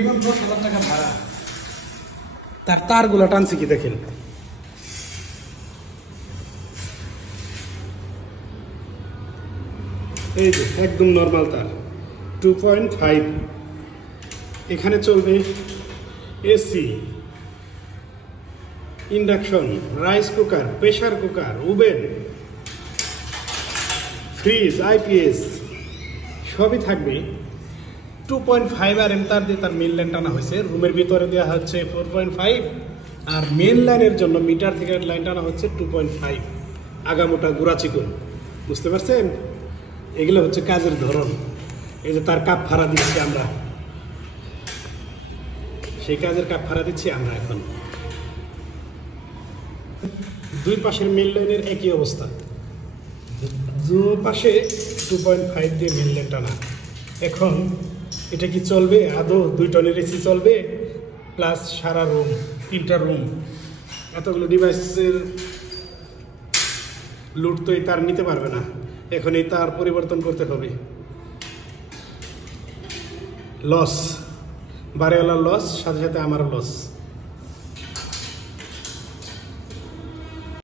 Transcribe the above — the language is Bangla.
মিনিমাম 10,000 টাকা ভাড়া। তার তারগুলো টানছে কি দেখেন, এই যে একদম নর্মাল তার 2.5। এখানে চলবে AC, induction, rice cooker, pressure cooker, oven, fridge, IPS সবই থাকবে। 2.5 RM তার দিয়ে তার মেন লাইন টানা হয়েছে। রুমের ভিতরে দেওয়া হচ্ছে 4.5, আর মেন লাইনের জন্য মিটার থেকে লাইন টানা হচ্ছে 2.5। আগামোটা গুড়া চিকন, বুঝতে পারছেন? এগুলো হচ্ছে কাজের ধরন। এই যে তার কাপ ভাড়া দিচ্ছি আমরা, সেই কাজের কাপ ভাড়া দিচ্ছি আমরা। এখন দুই পাশের মেন লাইনের একই অবস্থা, দুই পাশে 2.5 দিয়ে মেন লাইন টানা। এখন এটা কি চলবে আদৌ? 2 টনের এসি চলবে, প্লাস সারা রুম, 3টা রুম, এতগুলো ডিভাইসের লুট তো এই তার নিতে পারবে না। এখন এই তার পরিবর্তন করতে হবে। লস, বাড়িওয়ালার লস, সাথে সাথে আমারও লস।